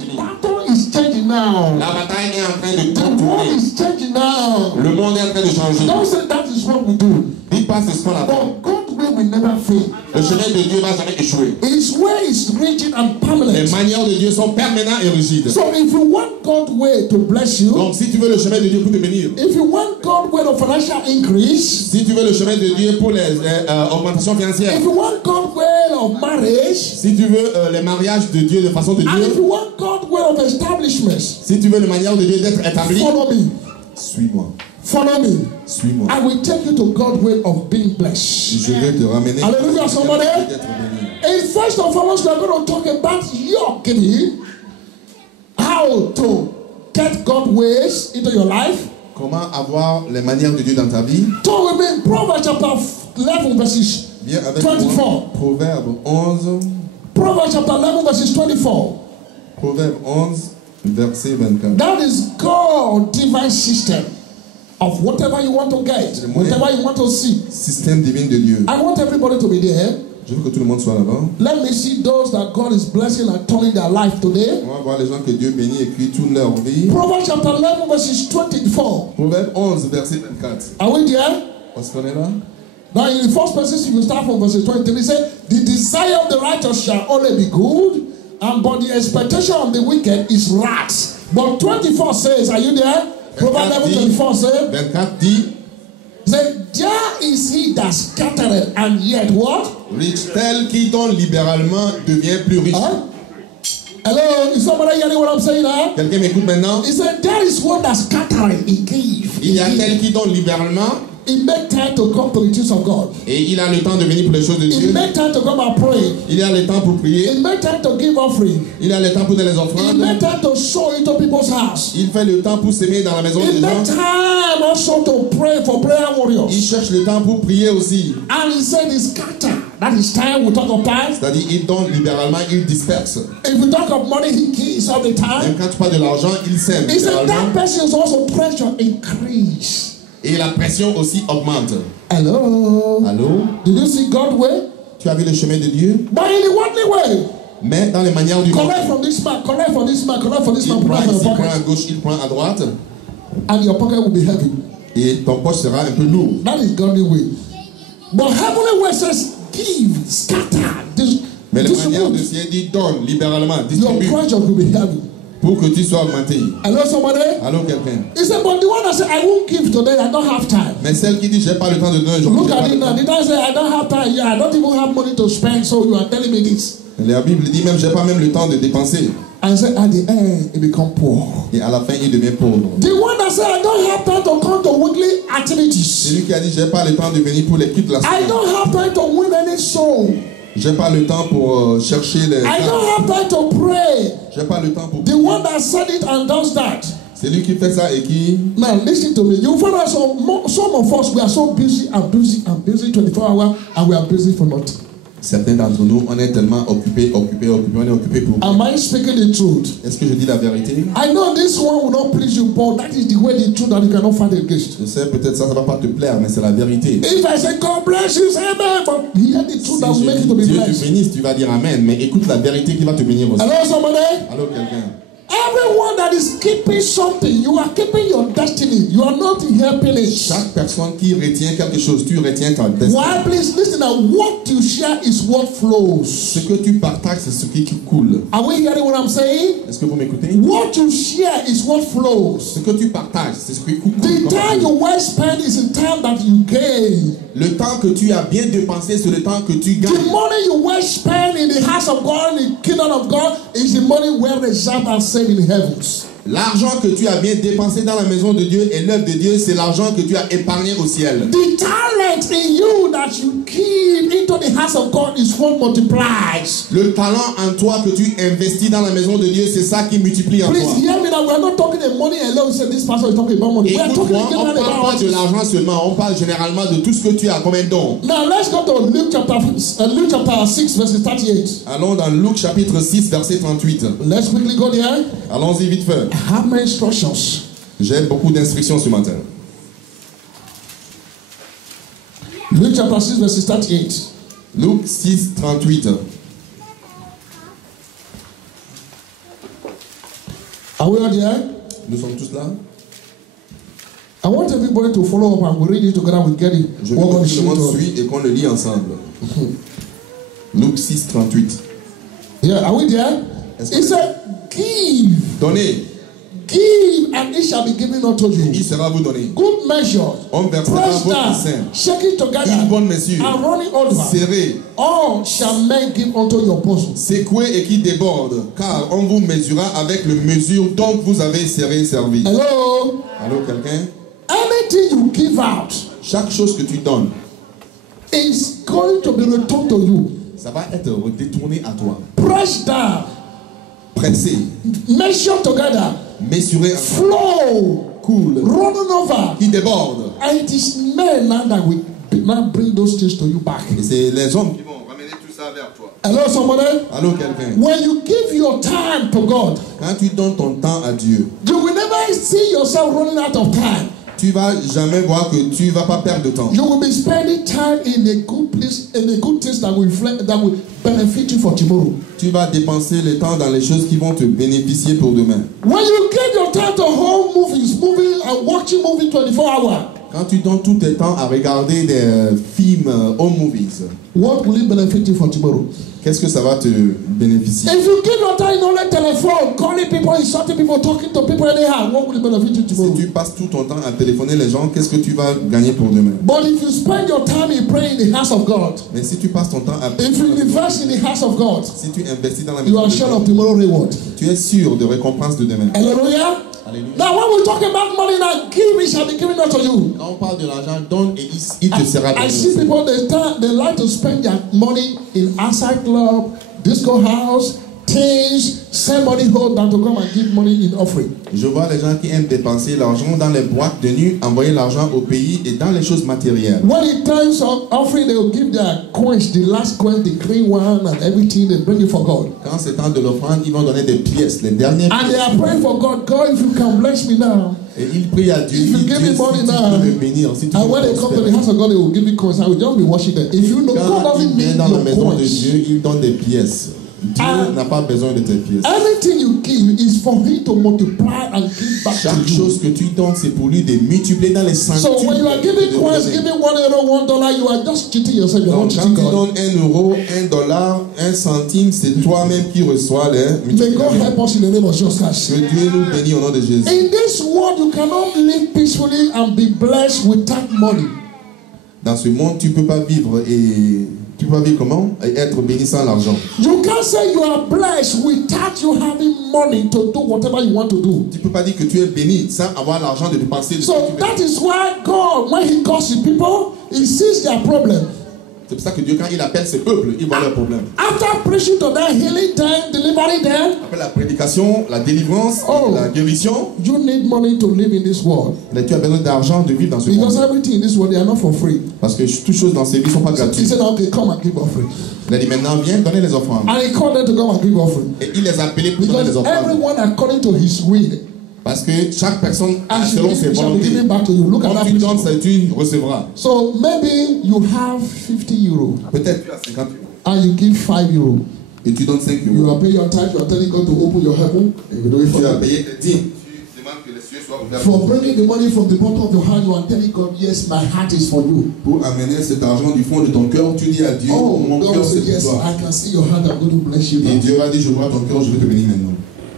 fini. battle is changing now. La bataille est en train de The world tourner. is changing now. Le monde est en train de changer. Don't say that is what we do. Dites pas c'est ce qu'on a fait. But God's way will never fail. Le chemin de Dieu va jamais échouer. His way is rigid and Les permanent. manières de Dieu sont permanentes et rigides. So if you want God's way to bless you, Donc si tu veux le chemin de Dieu pour te bénir, if you want God's way of financial increase, si tu veux le chemin de Dieu pour les augmentations financières, if you want God's way of marriage, si tu veux les mariages de Dieu de façon de and if Dieu, you want God's way of establishment, si tu veux la manière de Dieu d'être établi, follow me. suis-moi. Follow me. Suis-moi. I will take you to God's way of being blessed. Je vais te ramener. Hallelujah, somebody. D'être béni. And first and foremost, we are going to talk about your giving, how to get God's ways into your life. Comment avoir les manières de Dieu dans ta vie? So we mean Proverbs chapter 11 verses Viens avec 24. moi. Proverbe 11. Proverbs chapter 11 verses 24. Proverbe 11, verset 24. That is God's divine system of whatever you want to get, whatever you want to see. Système divin de Dieu. I want everybody to be there. Je veux que tout le monde soit là-bas. Let me see those that God is blessing and turning their life today. On va voir les gens que Dieu bénit et qui toute leur vie. Proverbs chapter 11 verses 24. Proverbe 11, verset 24. Are we there? Est-ce qu'on est là? Now in the first person, if you start from verse 23, it says, the desire of the righteous shall only be good, and but the expectation of the wicked is wrath. But 24 says, are you there? Proverbs 11, 24 says, 24 dit, say, there is he that scattereth, and yet what? riche tel qui donne libéralement devient plus riche. Huh? Hello, is somebody hearing what I'm saying now? Quelqu'un m'écoute maintenant? He said, there is one that scattereth, he gave. Il y a tel qui donne libéralement He make time to come to the things of God. et il a le temps de venir pour les choses de He Dieu. make time to come and pray. Il a le temps pour prier. He make time to give offering. Il a le temps pour donner les He offrandes. make time to sow into people's house. Il fait le temps pour s'aimer dans la maison He des make gens. time also to pray for prayer Il warriors. cherche le temps pour prier aussi. And he said, he scatter. That is time we talk of time. C'est-à-dire, il donne libéralement, il disperse. If we talk of money, he gives all the time. Même quand tu parles de l'argent, il sème He said that libéralement. person is also pressure increase. Et la pression aussi augmente. Hello. Allô? Did you see God's way? Tu as vu le chemin de Dieu? But in the worldly way, Mais dans les manières du monde, collect from this man, collect from this man, collect from this man, il put prend that in ici, your il prend à pocket, gauche, il prend à droite. and your pocket will be heavy. Et ton poche sera un peu lourd. That is godly way. But heavenly way says, give, scatter, Mais la manière de distribute. ciel dit donne libéralement, Your distribue pressure will be heavy. pour que tu sois augmenté. Hello, somebody? Allô, quelqu'un? He said, but the one that said, I won't give today, I don't have time. Mais celle qui dit j'ai pas le temps de donner aujourd'hui. Look j'ai at pas it le now. temps. Did I say, I don't have time? Yeah, I don't even have money to spend, so you are telling me this. La Bible dit même j'ai pas même le temps de dépenser. And said, at the end, he become poor. Et à la fin, il devient pauvre. The one that said, I don't have time to come to weekly activities. Celui qui a dit j'ai pas le temps de venir pour les cultes de la I semaine. don't have time to win any soul. J'ai pas le temps pour chercher les. I don't have time to pray. J'ai pas le temps pour. The one that said it and does that. C'est lui qui fait ça et qui. Now listen to me. You find out some of us, we are so busy and busy and busy 24 hours, and we are busy for nothing. Certains d'entre nous, on est tellement occupés, on est occupés pour. Am I speaking the truth? Est-ce que je dis la vérité? I know this one will not please you, but that is the way, the truth that you cannot find against. Je sais peut-être ça va pas te plaire, mais c'est la vérité. If I say God bless you, say amen, but hear the truth that will Si make je you to dis be Dieu te blessed. bénisse, tu vas dire amen, mais écoute la vérité qui va te bénir aussi. Hello, somebody? Allô, quelqu'un? Everyone that is keeping something, you are keeping your destiny. You are not helping it. Chaque personne qui retient quelque chose, tu retiens ta destinée. Why? Please listen. Now, what you share is what flows. Ce que tu partages, c'est ce qui coule. Are we hearing what I'm saying? Est-ce que vous m'écoutez? What you share is what flows. Ce que tu partages, c'est ce qui coule. The time you well spent is the time that you gain. Le temps que tu as bien dépensé, c'est le temps que tu The gagnes. money you well spent in the house of God, in the kingdom of God, is the money well reserved and saved in the heavens. L'argent que tu as bien dépensé dans la maison de Dieu et l'œuvre de Dieu, c'est l'argent que tu as épargné au ciel. The talent in you that you keep into the house of God is what multiplies. Le talent en toi que tu investis dans la maison de Dieu, c'est ça qui multiplie en Please toi. hear me now. We are not talking about money alone. Say this pastor is talking about money. We are talking Écoute-moi, on ne generally parle pas about de it. l'argent seulement, on parle généralement de tout ce que tu as comme un don. Now let's go to Luke chapter 6 verse 38. Allons dans Luc chapitre 6, verset 38. Let's quickly go there. Allons-y vite fait. I have my instructions. J'ai beaucoup d'instructions ce matin. Luke chapter 6 verse 38. Luc 6, 38. Are we all there? Nous sommes tous là. I want everybody to follow up and we read it together. We get it. Je veux que tout le monde suit et qu'on le lit ensemble. Luc 6, 38. Yeah, are we there? He said, give. Donnez. Give and it shall be given unto you. Il sera vous donné. Good measure. On versera Press votre down. sein. Shake it together. Une bonne mesure. And run it over. Serré. All shall men give unto your bosom. Secoué et qui déborde. Car on vous mesurera avec le mesure dont vous avez serré servi. Hello? Allô, quelqu'un? Anything you give out Chaque chose que tu donnes, is going to be returned to you. ça va être détourné à toi. Press down. Pressé. Measure together. Mesuré. Flow. Cool. Running over. Qui déborde. And it is men now that will now bring those things to you back. Et c'est les hommes qui vont ramener tout ça vers toi. Hello, somebody? Allô, quelqu'un? When you give your time to God, Quand tu donnes ton temps à Dieu, you will never see yourself running out of time. tu vas jamais voir que tu vas pas perdre de temps. You will be spending time in a good place, in a good things that will benefit you for tomorrow. Tu vas dépenser le temps dans les choses qui vont te bénéficier pour demain. When you give your time to home movies, moving and watching movies 24 hours, Quand tu donnes tout ton temps à regarder des films home movies, what will it benefit you for tomorrow? qu'est-ce que ça va te bénéficier? If you give your time on the telephone, calling people, insulting people, talking to people anyhow, what will it benefit you tomorrow? Si tu passes tout ton temps à téléphoner les gens, qu'est-ce que tu vas gagner pour demain? But if you spend your time in praying in the house of God, Mais si tu passes ton temps à if you invest in the house of God, si tu investis dans la you maison are de sure Dieu, of tomorrow reward. tu es sûr de récompense de demain. Hallelujah. Alléluia. Now when we talk about money, now give it shall be given unto you. Quand on parle de l'argent, donne et il te sera I see donné. people they like to spend their money in outside club, disco house, things, send money home than to come and give money in offering. Je vois les gens qui aiment dépenser l'argent dans les boîtes de nuit, envoyer l'argent au pays et dans les choses matérielles. When it times of offering, they will give their coins, the last coin, the clean one, and everything. They bring it for God. Quand c'est temps de l'offrande, ils vont donner des pièces, les dernières And they pièces. are praying for God. God, if you can bless me now. Et ils prient à Dieu. If you Ils give disent, me money si tu now, peux me bénir, si tu and peux when they come to the prospérer. house of God, they will give you coins. I will just be watching them. If you know, God Quand doesn't il need vient dans la your maison de coins. Dieu, il donne des pièces. Dieu n'a pas besoin de tes pièces. Anything you give is for Him to multiply and give back Chaque to you. chose que tu donnes, c'est pour lui de multiplier dans les centunes. So when you are giving coins, giving €1, $1, you are just cheating yourself. You're not Donc, quand cheating tu God. donnes €1, $1, 1 centime, c'est toi-même qui reçois les May God multiplications. help us in the name of Jesus Christ. Que Dieu nous bénisse au nom de Jésus. In this world, you cannot live peacefully and be blessed without money. Dans ce monde, tu peux pas vivre et tu peux pas vivre comment? Et être béni sans l'argent. You can't say you are blessed without you having money to do whatever you want to do. Tu peux pas dire que tu es béni sans avoir l'argent de dépenser. So that is why God, when He calls His people, He sees their problem. C'est pour ça que Dieu, quand il appelle ses peuples, il voit leurs problèmes. After preaching to them, healing them, delivering them, Après la prédication, la délivrance, Oh. la guérison, you need money to live in this world. mais tu as besoin d'argent de vivre dans ce Because monde. everything in this world, they are not for free. Parce que toutes choses dans ces vies ne sont pas He gratuites. said, okay, come and give offering. Il a dit maintenant, viens donner les offrandes. And He called them to come and give offering. Et il les a appelés pour donner Because les offrandes. everyone according to his will. Parce que chaque personne, And selon ses shall be volontés, given back to you. Look at quand that tu donnes, picture. ça, tu recevras. So maybe you have 50 euros Peut-être tu as 50 euros. and you give 5 euros. Et tu donnes 5 You euros. are paying your tithe, you are telling God to open your heaven. And you do it for Tu as them. payé tes dîmes. Tu demandes que les cieux soient ouverts. For bringing the money from the bottom of your heart, you are telling God, yes, my heart is for you. Pour amener cet argent du fond de ton cœur, tu dis à Dieu, Oh, mon God cœur will say, c'est yes, pour toi. I can see your heart, I'm going to bless you Et now. Dieu va dire, je vois ton cœur, je vais te bénir maintenant.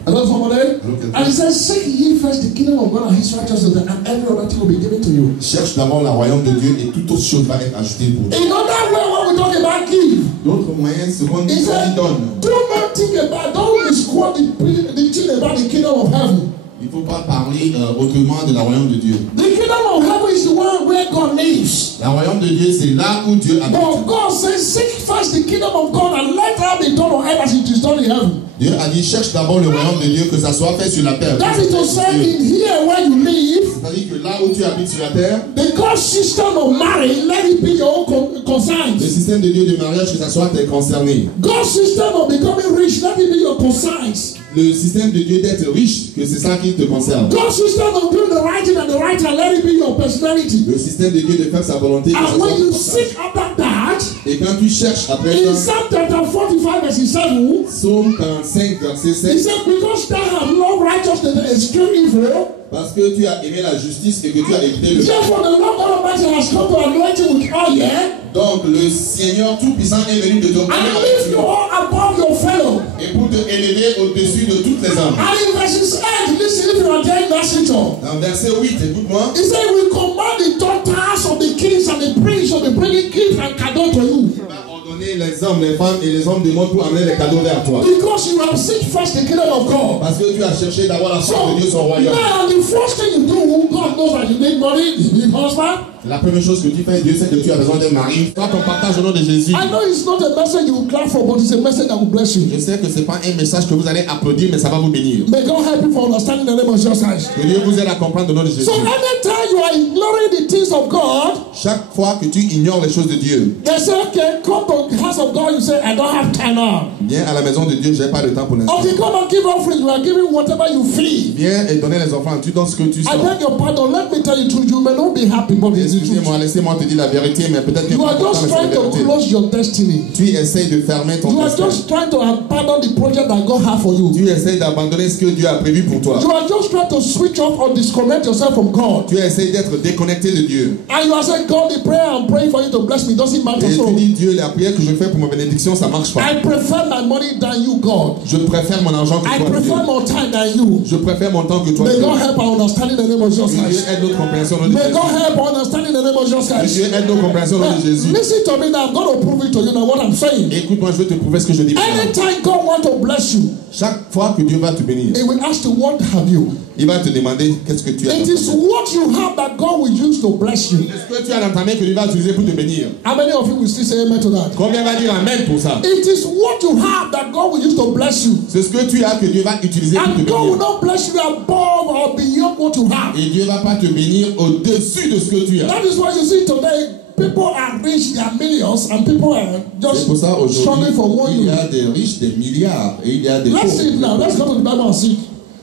Hello, somebody? And He says, seek ye first the kingdom of God and His righteousness, and every other thing will be given to you. Cherche d'abord le royaume de Dieu et toute autre chose va être ajoutée pour toi. In other way, when we talk about give, L'autre moyen, c'est qu'on He dit said, qu'il donne. do not think about, don't misquote the thing about the kingdom of heaven. Il ne faut pas parler autrement de la royaume de Dieu. The kingdom of heaven is the one where God lives. La royaume de Dieu, c'est là où Dieu habite. But God says, seek first the kingdom of God and let that be done on earth as it is done in heaven. Dieu a dit, cherche d'abord le royaume de Dieu, que ça soit fait sur la terre. That is to say, in here where you live, C'est-à-dire que là où tu habites sur la terre, the God system of marriage, let it be your own le concerns. système de Dieu de mariage, que ça soit tes concernés. God's system of becoming rich, let it be your concerns. Le système de Dieu d'être riche, que c'est ça qui te concerne. God's system of doing the right thing and the right thing, let it be your personality. Le système de Dieu de faire sa volonté, que ça And soit when you ton passage. seek after that, that, Et quand tu cherches après in ça, Psalm chapter 45 verse 7, Psaume 45, verset he 7, said, because thou hast loved righteousness and eschewed evil, parce que tu as aimé la justice et que tu as évité le mal. therefore the Lord God Almighty has come to anoint you with oil Donc le Seigneur Tout-Puissant est venu de te and donner lift you all above your fellow. et pour te élever au-dessus de toutes les âmes. And in verses 8, listen if you are there in that scripture. Dans verset 8, écoute-moi. He said, we command the daughters of the kings and the princes to be bringing gifts and cadeaux to you. Il va ordonner les hommes, les femmes et les hommes du monde pour amener les cadeaux vers toi. Because you have seek first the kingdom of God. Parce que tu as cherché d'avoir la So force de Dieu, son royaume. now the first thing you do, God knows that you need money, you need husband. La première chose que tu fais, Dieu sait que tu as besoin d'un mari. Toi, ton partage au nom de Jésus. I know it's not a message you will clap for, but it's a message that will bless you. Je sais que ce n'est pas un message que vous allez applaudir, mais ça va vous bénir. May God help you for understanding the name of Jesus Christ. Que Dieu vous aide à comprendre au nom de Jésus. So anytime you are ignoring the things of God, Chaque fois que tu ignores les choses de Dieu, they say, okay, come to the house of God, you say, I don't have time now. viens à la maison de Dieu, je n'ai pas de temps pour l'instant. Okay, come and give offering, you are giving whatever you feel. Viens et donner les offrandes, tu donnes ce que tu I sens. beg your pardon, let me tell you the truth, you may not be happy, but it's the truth. Excusez-moi, laissez-moi te dire la vérité, mais peut-être que You are just trying to close your destiny. tu essayes de fermer ton You are destin. just trying to abandon the project that God has for you. Tu essayes d'abandonner ce que Dieu a prévu pour toi. You are just trying to switch off or disconnect yourself from God. Tu essayes d'être déconnecté de Dieu. And you are saying, God, the prayer I'm praying for you to bless me doesn't matter. Et So tu dis, Dieu, la prière que je fais pour ma bénédiction, ça marche pas. I prefer my money than you, God. Je préfère mon argent que I toi, Dieu. prefer more time than you. Je préfère mon temps que toi, May Dieu. God help our understanding the name of Jesus Que Dieu Christ. aide notre compréhension au nom de May Jésus. God help our understanding the name of Jesus Que Christ. Dieu aide nos compréhensions au nom de Jésus. Listen to me now. I'm going to prove it to you now what I'm saying. Écoute-moi, je vais te prouver ce que je dis maintenant. Anytime God wants to bless you, Chaque fois que Dieu va te bénir, He will ask you, what have you? il va te demander qu'est-ce que tu as. It is what you have that God will use to bless you. Est-ce que tu as dans ta main que Dieu va utiliser pour te bénir? How many of you will still say amen to that? Combien va dire amen pour ça? It is what you have that God will use to bless you. C'est ce que tu as que Dieu va utiliser pour te And God will bénir. not bless you above or beyond what you have. Et Dieu va pas te bénir au-dessus de ce que tu as. That is why you see today, people are rich, they are millions, and people are C'est just pour ça struggling for one aujourd'hui, il y you. a des riches, des milliards, et il y a des Let's see it now. Let's go to the Bible and see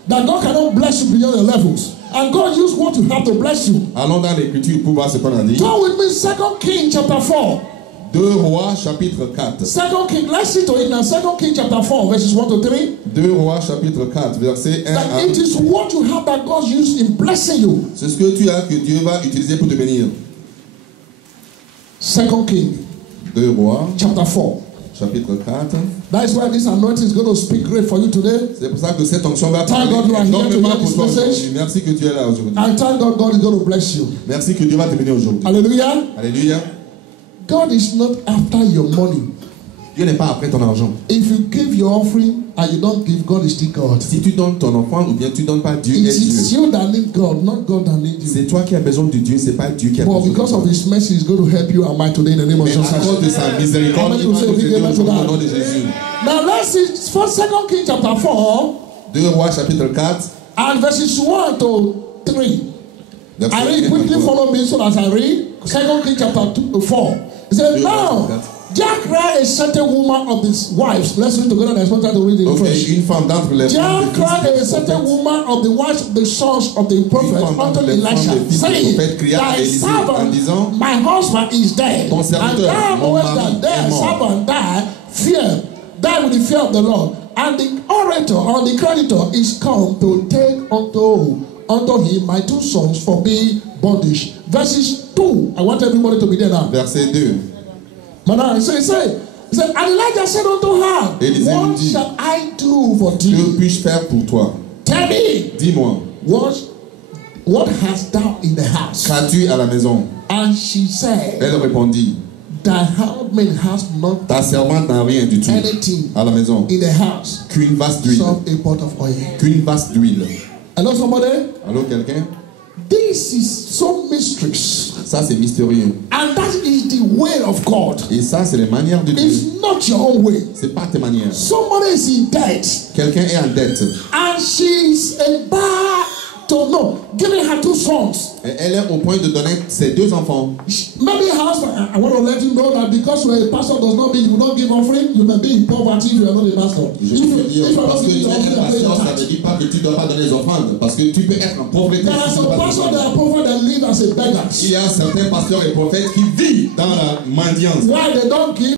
that God cannot bless you beyond your levels. And God used what you have to bless you. Allons dans l'Écriture pour voir ce qu'on a dit. Turn with me 2 Kings chapter 4. 2 Rois chapitre 4. 2 Kings, let's see to it now. 2 Kings chapter 4, verses 1 to 3. 2 Rois chapitre 4, verset 1 That à it is what you have that God used in blessing you. C'est ce que tu as que Dieu va utiliser pour te bénir. 2 Kings 2 Rois chapter 4. chapitre 4. That is why this anointing is going to speak great for you today. C'est pour ça que cette onction va Thank God you are here to énormément hear pour this toi message. aujourd'hui. Merci que tu es là aujourd'hui. And thank God God is going to bless you. Merci que Dieu va te bénir aujourd'hui. Hallelujah. Alléluia. God is not after your money. Dieu n'est pas après ton argent. If you give your offering and you don't give, God is still God. Si tu donnes ton offrande ou bien tu donnes pas, Dieu It est is Dieu. you that need God, not God that need you. C'est toi qui as besoin de Dieu, c'est pas Dieu qui a But besoin de because toi. of His mercy, He's going to help you and I today in the name of Mais Jesus à cause de Christ. sa miséricorde, il va nous aider aujourd'hui au nom de Jésus. Now let's see 2 Kings chapter 4 2 Rois chapitre 4. and verses 1 to 3. verset I read 1 à quickly, 3. follow me so as I read 2 Kings chapter 4. It says, now Jack, a certain woman of his wives. Let's read together. There's no time to read it in Ok, French. une femme d'entre les femmes Jack, des a certain woman of the wives of the sons of the prophet unto Elisha, saying, Thy servant, my husband is dead, and thou knowest that their servant die with the fear of the Lord. And the orator or the creditor is come to take unto him my two sons for being bondage. Verses 2. I want everybody to be there now. Verset 2. He said, and Elijah said unto her, Élisée lui what dit, shall I do for Que thee? puis-je faire pour toi? Tell me, Dis-moi, what hast thou in the house? qu'as-tu à la maison? And she said, Elle répondit, thy handmaid has not ta servante n'a rien du tout anything à la maison, in the house qu'une vase d'huile. save a pot of oil. Qu'une vase d'huile. Hello, somebody? Allô, quelqu'un? This is so mysterious. Ça, c'est mystérieux. And that is the way of God. Et ça, c'est les manières de Dieu. It's not your own way. C'est pas tes manières. Somebody is in debt. Quelqu'un est en dette. And she's a bar giving her 2 sons. Et elle est au point de donner ses 2 enfants. Maybe her husband, I want to let you know that because you're a pastor does not mean you will not give offering. You may be in poverty if you are not a pastor. Je veux dire, parce que être pasteur, ça ne dit pas que tu ne dois pas donner les offrandes. Parce que tu peux être un pauvreté. There are some pastors that are poor that live as a beggars. Il y a certains pasteurs et prophètes qui vivent dans la mendiance. Why they don't give?